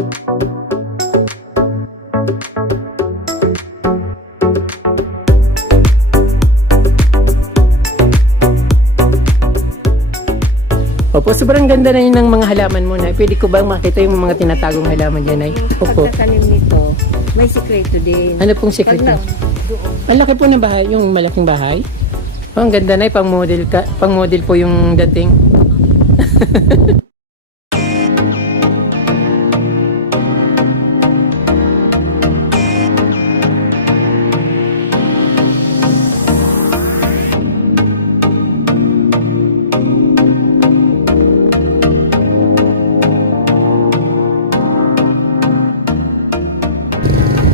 Opo, sobrang ganda na yun ng mga halaman mo, Nay. Pwede ko bang makita yung mga tinatagong halaman dyan, Nay? Opo. Pagkatanim nito, may sikreto din. Ano pong secret Pag niya? Ang laki po ng bahay, yung malaking bahay. Oh, ang ganda, Nay. Pang model po yung dating.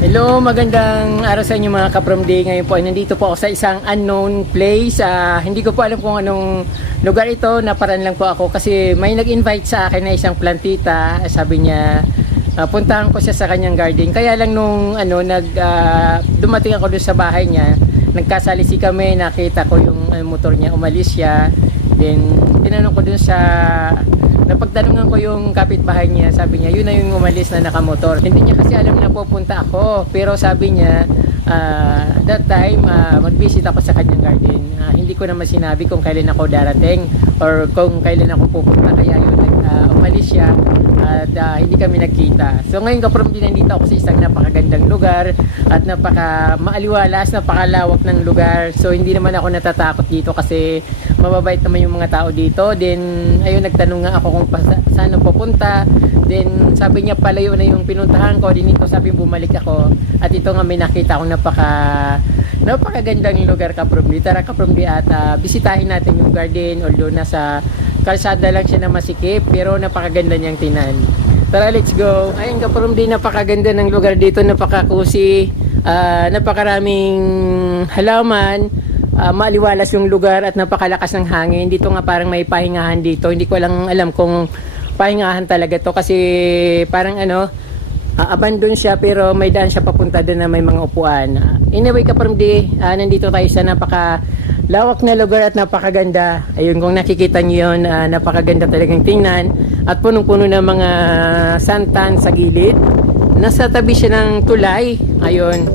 Hello, magandang araw sa inyo mga ka-From Day. Ngayon po ay nandito po ako sa isang unknown place. Hindi ko po alam kung anong lugar ito. Naparaan lang po ako kasi may nag-invite sa akin na isang plantita. Sabi niya, puntahan ko siya sa kanyang garden. Kaya lang nung dumating ako doon sa bahay niya, nagkasalisi kami, nakita ko yung motor niya, umalis siya. Then tinanong ko doon sa napagtanungan ko yung kapitbahay niya, sabi niya yun na yung umalis na nakamotor. Hindi niya kasi alam na pupunta ako, pero sabi niya that time mag-visit ako sa kanyang garden. Hindi ko naman sinabi kung kailan ako darating or kung kailan ako pupunta, kaya yun umalis siya at hindi kami nagkita. So ngayon ka-From Day, nandito ako sa isang napakagandang lugar at napaka maaliwalas, napakalawak ng lugar. So hindi naman ako natatakot dito kasi mababait naman yung mga tao dito. Then ayun, nagtanong nga ako kung saan ako pupunta. Then sabi niya palayo na yung pinuntahan ko. Din ito sabi bumalik ako. At ito nga may nakita akong napakagandang lugar, ka-From Day. Tara, ka-From Day, at bisitahin natin yung garden. Although nasa kalsada lang siya na masikip, pero napakaganda niyang tinan. Tara, let's go. Ayun, ka-From Day, napakaganda ng lugar dito. Napakakusi, napakaraming halaman. Maaliwalas yung lugar at napakalakas ng hangin. Dito nga parang may pahingahan dito. Hindi ko lang alam kung pahingahan talaga to kasi parang abandon siya, pero may daan siya papunta doon na may mga upuan. Anyway, ka-From Day, nandito tayo sa napakalawak na lugar at napakaganda. Ayun, kung nakikita niyo yun, napakaganda talagang tingnan at punong-puno ng mga santan sa gilid. Nasa tabi siya ng tulay. Ayun.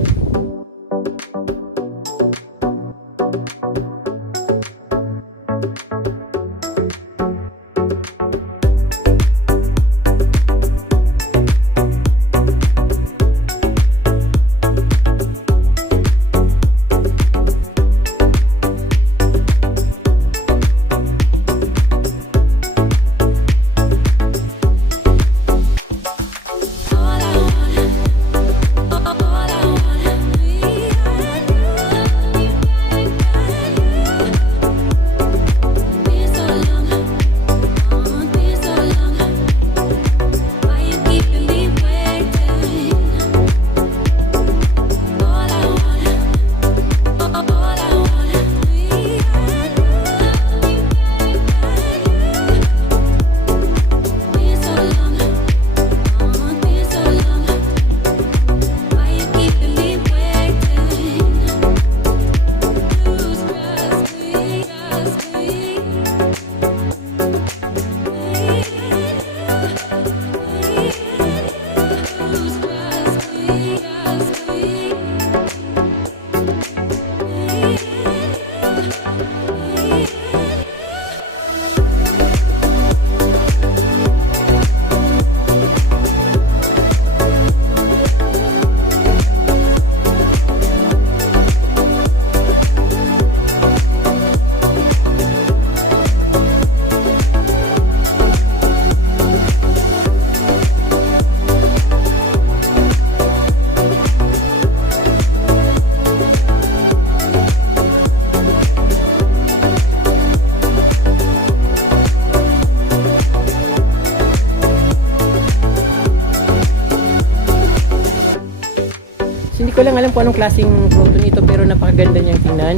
Hindi ko lang alam kung anong klaseng fruto nito, pero napakaganda niyang tingnan.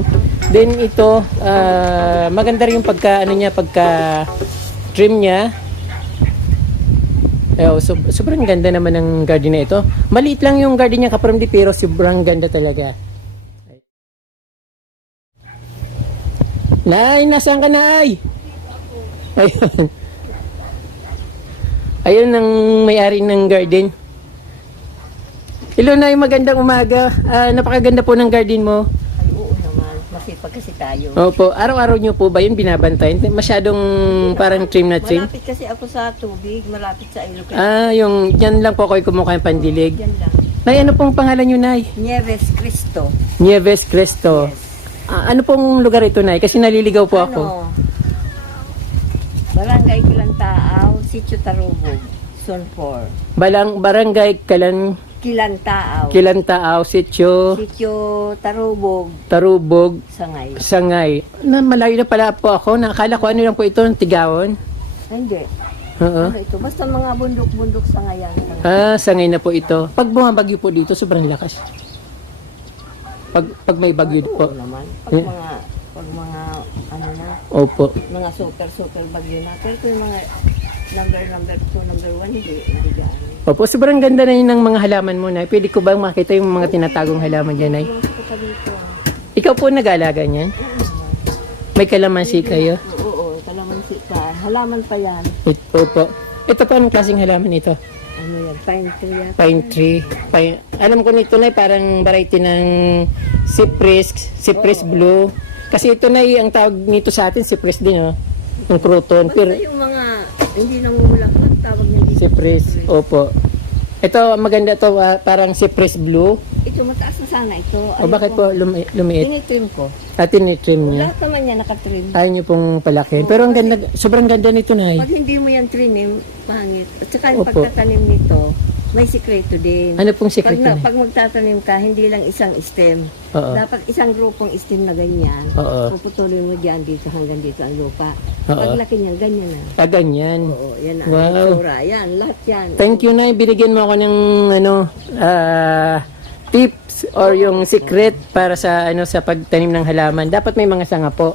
Then ito, maganda rin yung pagka trim niya. Sobrang ganda naman ng garden na ito. Maliit lang yung garden niya, ka-From Day, pero sobrang ganda talaga. Nay, nasaan ka, Nay? Ayun. Ayun ang may-ari ng garden. Hello, Nay, magandang umaga. Napakaganda po ng garden mo. Ay, oo naman. Masipag kasi tayo. Opo, araw-araw nyo po ba yun binabantayan? Masyadong parang trim na trim? Malapit kasi ako sa tubig, malapit sa ilog. Yung dyan lang po kayo kumuha ng pandilig. Yan lang. Nay, ano pong pangalan nyo, Nay? Nieves Cristo. Nieves Cristo. Ano pong lugar ito, Nay? Kasi naliligaw po ako. Barangay Kilantaaw, Sitio Tarubog, Zone 4. Barangay Kilantaaw, Kilantaaw, Sitio Sitio Tarubog, Tarubog, Sangay. Sangay. Malayo na pala po ako. Nakakala ko ano lang po ito, Tigawon. Ay, hindi. Oo. Ano ito? Basta mga bundok-bundok Sangayan. Sangay na po ito. Pag bumabagyo po dito, sobrang lakas. Pag may bagyo po. Oo naman. Yeah. Pag mga, ano na, Opo. mga super bagyo na. Pero kung yung mga number 2, number 1, hindi dyan. Opo, sobrang ganda na yun ng mga halaman mo, Nay. Pwede ko bang makita yung mga tinatagong halaman dyan, Nay? Yung sa dito. Ikaw po nag-aalaga niyan? May kalamansi kayo? Oo, kalamansi pa. Halaman pa yan. Opo. Ito po, anong klaseng halaman ito? Ano yan? Pine tree yan. Pine tree. Alam ko nito, Nay, parang variety ng cypress blue. Kasi ito, Nay, ang tawag nito sa atin, cypress din, oh. Yung crouton. Basta yung mga hindi namumulaklak, tawag niya dito. Cypress, opo. Ito, maganda to, parang cypress blue. Ito, mataas na sana ito. O bakit po lumiit? Tinitrim ko. Tinitrim niya. Lahat naman niya nakatrim. Ayaw niyo pong palakin. Pero ang ganda, sobrang ganda nito, Nay. Pag hindi mo yan trinim, pangit. At saka yung Opo. pagtatanim nito, may sikreto din. Ano pong secret niya? Pag magtatanim ka, hindi lang isang stem. Oo. Dapat isang grupong stem na ganyan. Oo. Puputulin mo dyan dito hanggang dito ang lupa. Oo. Pag laki niyan, ganyan na. Ganyan. Oo, yan na. Wow. Itsura. Yan, lahat yan. Thank you, Nay. Binigyan mo ako ng tips or yung secret para sa sa pagtanim ng halaman. Dapat may mga sanga po.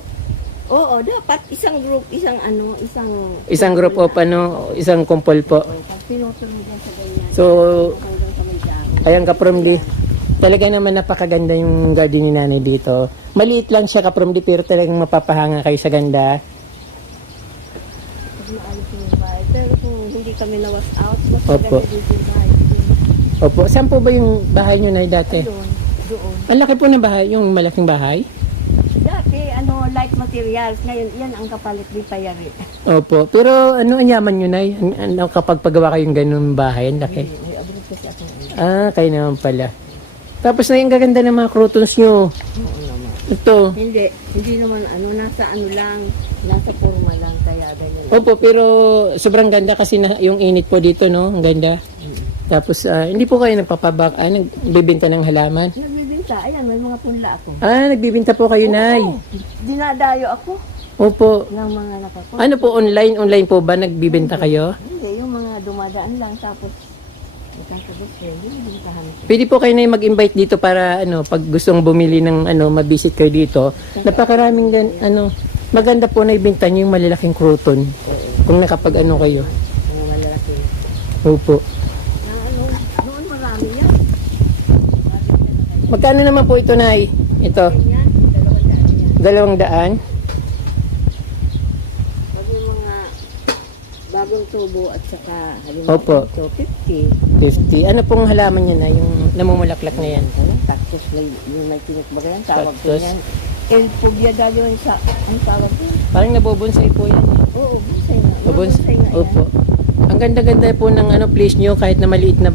Oo, dapat isang group, Isang group of isang kumpol po. Oo, pag pinutol mo dyan sa ganyan. So, Hanggang sa may daan. ayan kapromdi. Talaga naman napakaganda yung garden ni Nanay dito. Maliit lang siya kapromdi pero talagang mapapahanga kayo sa ganda. Pag maalis yung bahay. Pero kung hindi kami na-wash out, mas Opo. maganda dito yung bahay. Opo, saan po ba yung bahay nyo, Nay, dati? Doon. Ang laki po ng bahay, yung malaking bahay. Dati, light materials. Ngayon, yan ang kapalit di payari. Opo, pero ang yaman nyo, Nay? Ano kapag pagawa kayong ganun bahay? Ang laki. May abroad kasi ako. Kayo naman pala. Tapos na yung gaganda ng mga croutons nyo. Oo naman. Ito. Hindi naman nasa forma lang kaya ganyan. Opo, pero sobrang ganda kasi yung init po dito, no? Ang ganda. Tapos, hindi po kayo nagbibinta ng halaman? Nagbibinta, ayan, may mga punla ako. Nagbibinta po kayo, Nay. Dinadayo ako Opo. ng mga nakakot. Ano po, online po ba nagbibinta kayo? Hindi, yung mga dumadaan lang tapos binibintahan ko. Pwede po kayo na mag-invite dito para pag gustong bumili ng mabisit kayo dito. Napakaraming maganda po na ibenta niyo yung malalaking crouton. Kung nakapag kayo. Mga malalaki. Opo. Noon marami yan. Magkano naman po ito, Nay? Ito, Yan, 200 yan. 200. Pag yung mga bagong tubo at saka halimbawa Opo. ito, 50. 50. Ano pong halaman niya na yung namumulaklak na yan? Cactus yung may tinutbaga yan, tawag ko Cactus? yan. Elphobia dahil yun sa, ang tawag ko. Parang nabobonsay po yan. Oo, bonsai nga. Mga Bonsai. bonsai nga yan. Opo. Ang ganda-ganda po ng place nyo kahit na maliit na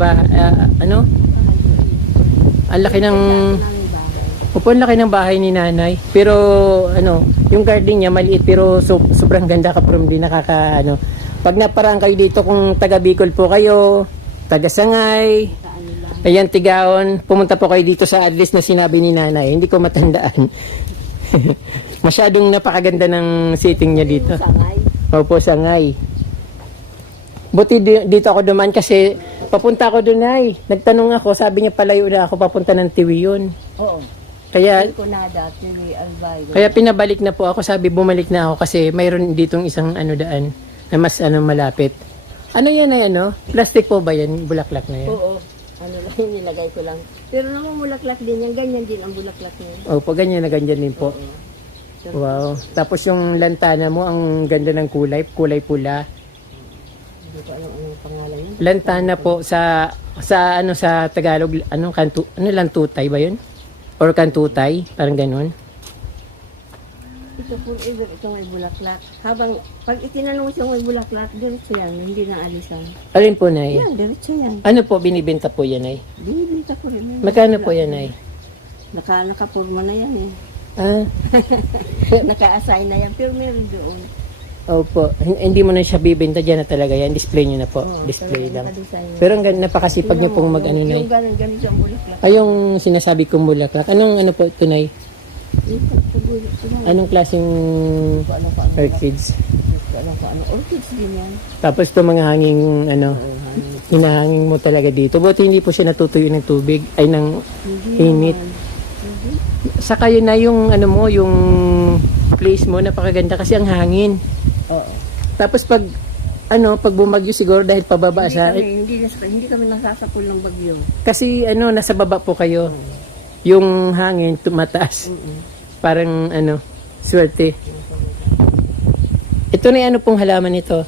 ang laki ng Opo, ang laki ng bahay ni Nanay. Pero yung garden niya maliit pero sobrang ganda kapromdi, pag naparaan kayo dito kung taga Bicol po kayo, taga Sangay, ayan Tigaon, pumunta po kayo dito sa address na sinabi ni Nanay. Hindi ko matandaan. Masyadong napakaganda ng setting niya dito. Sangay. Opo, Sangay. Buti dito ako duman kasi papunta ako doon ay. Nagtanong ako, sabi niya palayo na ako papunta ng Tiwion. Oo. Kaya Hindi ko na dati ni Albayro. Kaya pinabalik na po ako, sabi bumalik na ako kasi mayroon ditong isang daan na mas malapit. Ano yan ay Plastic po ba yan? Bulaklak na yan? Oo. Ano lang yung nilagay ko lang. Pero namumulaklak din yan. Ganyan din ang bulaklak niya. Opo, ganyan na ganyan din po. Wow. Tapos yung lantana mo, ang ganda ng kulay pula. Hindi ko alam anong pangalan yun. Lantana po sa Tagalog, ano lantutay ba 'yun? Or kantutay, parang ganoon. Ito forever, ito may bulaklak. Habang, pag itinanong siyang may bulaklak, diretso yan, hindi na alisan. Alin po, Nay? Yan, diretso yan. Ano po binibenta po yan, Nay? Binibenta ko rin. Magkano po yan, Nay? Nakapurma na yan eh. Ah, Naka-assign na yan, pero meron doon. opo. Hindi mo na siya bibenta dyan na talaga yan. Display nyo na po. Oo, Display lang. naka-design. Pero napakasipag niyo pong mag-ano, Nay. Yung ganun siyang bulaklak. Ay, yung sinasabi kong bulaklak. Anong ano po ito, Nay? Anong klaseng orchids? Orchids din yan. Tapos ito mga hanging, hinahanging mo talaga dito. Buti hindi po siya natutuyo ng tubig, ay ng init. Saka yun na yung, yung place mo, napakaganda kasi ang hangin. Oo. Tapos pag bumagyo siguro dahil pababa siya, Hindi kami nasasapul ng bagyo. kasi nasa baba po kayo. Yung hangin tumataas. Parang swerte. Ito na yung pong halaman nito.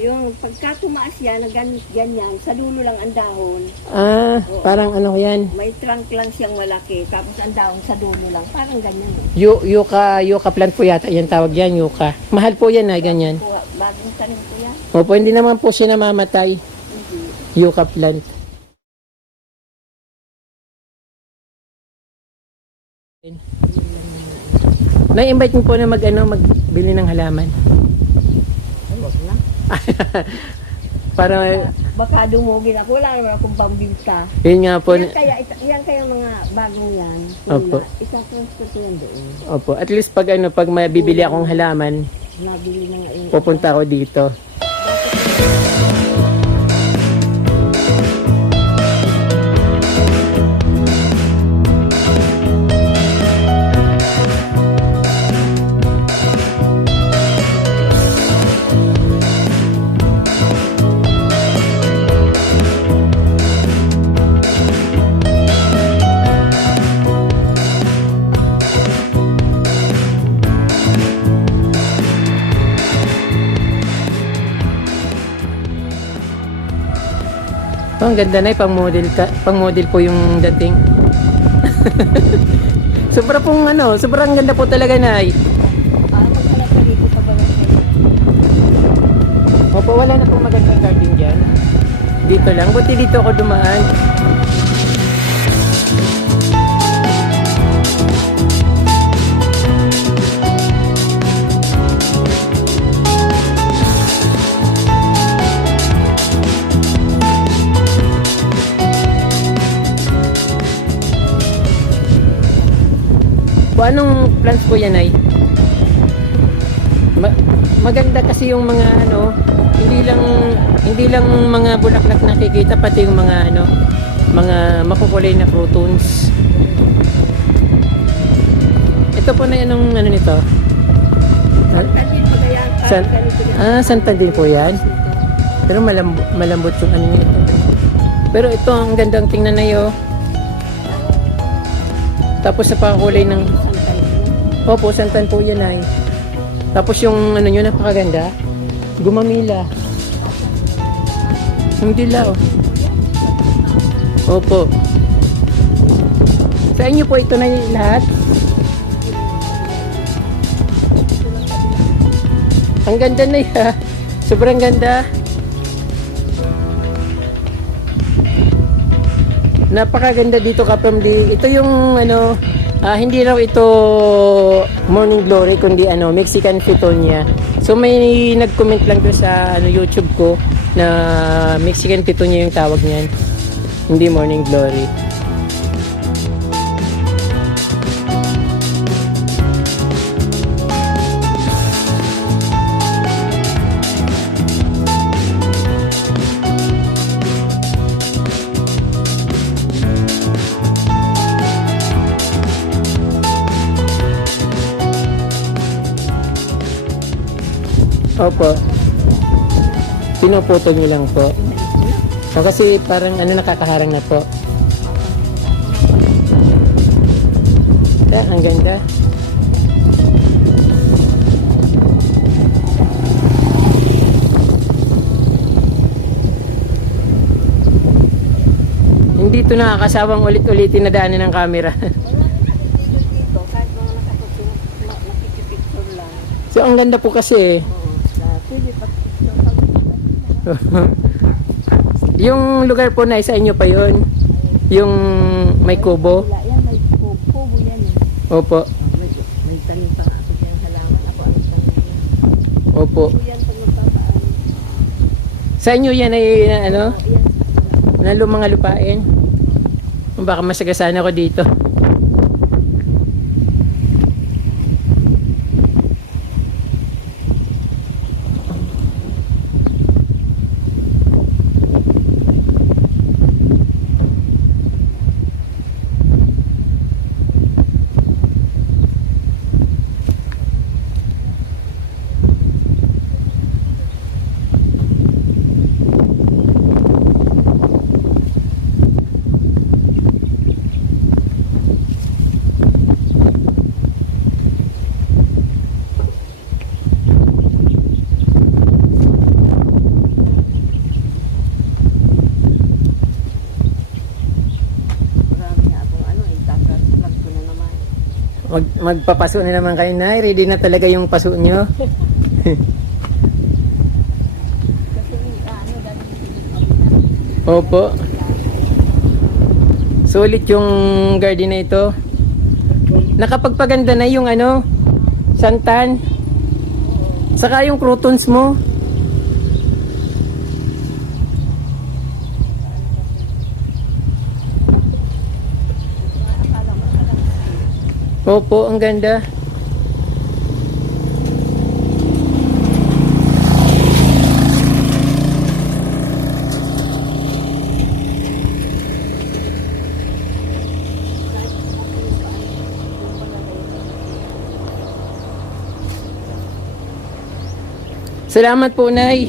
Yung pagka tumaas yan, ganyan, sa dulo lang ang dahon. Ah, parang yan. May trunk lang siyang malaki, tapos ang dahon sa dulo lang. Parang ganyan. Yucca plant po yata yan tawag yan, yucca. Mahal po yan ganyan. Bagong tanim ko yan. Opo, hindi naman po siya namamatay. Hindi. Yucca plant. Na-invite mo po na magbili ng halaman. Ay, wag na. Para, Baka dumugin ako, wala naman akong pambinta. yun nga po. Yan kaya mga bagong yan. Opo. Isa-transfer ko yan doon. Opo, at least pag mabibili akong halaman, Nabili na nga yun. pupunta ako dito. Oh, ang ganda na pang-model po yung dating. Sobrang ganda po talaga na. Maghanap ka dito sa barangay. Opo, wala na pong magandang garden dyan. Dito lang, buti dito ako dumaan. Anong plants po yan ay? Maganda kasi yung mga hindi lang mga bulaklak nakikita, pati yung mga mga makukulay na protons. Ito po na anong nito? Santan pa kaya? Santan din po yan. Pero malambot yung nito. Pero ito ang gandang tingnan na yun. Tapos sa pakulay ng opo, santan po yan ay. Tapos yung nyo napakaganda. Gumamila. Yung dilaw. Opo. Sa inyo po ito na lahat. Ang ganda na yan. Sobrang ganda. Napakaganda dito Kapamli. Ito yung hindi raw ito Morning Glory kundi Mexican Pitonia. So may nag-comment lang doon sa YouTube ko na Mexican Pitonia yung tawag niyan. Hindi Morning Glory. Opo. Pinuputo nyo lang po. Kasi parang nakakaharang na po. Ang ganda. ito nakakasawang ulit-ulitin na daanan ng camera. Wala nang video dito, kahit mga nakikipicture lang. So, ang ganda po kasi. Oo, pwede pag-picture Yung lugar po na isa inyo pa yon, yung may kubo. Wala yan, may kubo yan eh. Opo. May tanim pa nga ako dyan halaman. Ako ang tanim. Opo. Kubo yan pag magpapaan. Sa inyo yan ay ano, Yan. na mga lupain. Baka masagasaan ako dito. Marami nga akong ano, itatransplug ko na naman. Magpapaso na naman kayo na. Ready na talaga yung paso nyo. Kasi ano, dahil yung Opo. Sulit yung garden na ito. Nakapagpaganda na yung ano, santan. Saka yung crotons mo. Opo, ang ganda. Salamat po, Nay.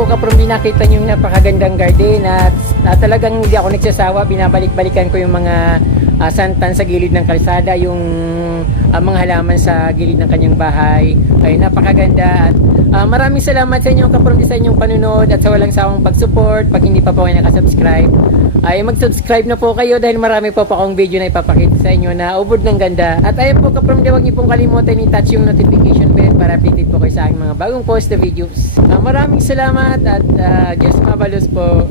po Kaprom, nakita niyo yung napakagandang garden at talagang hindi ako nagsasawa, binabalik-balikan ko yung mga santan sa gilid ng kalsada, yung mga halaman sa gilid ng kanyang bahay. Ay napakaganda at maraming salamat sa inyo Kaprom sa inyong panunod at sa walang sawang pag-support. Pag hindi pa po kayo nakasubscribe, ay mag-subscribe na po kayo dahil marami po akong video na ipapakita sa inyo na ubod ng ganda. At ayun po Kaprom, huwag niyo pong kalimutan i-touch yung notification bell para updated po kayo sa aking mga bagong post na videos. Maraming salamat at Diyos mabalos po.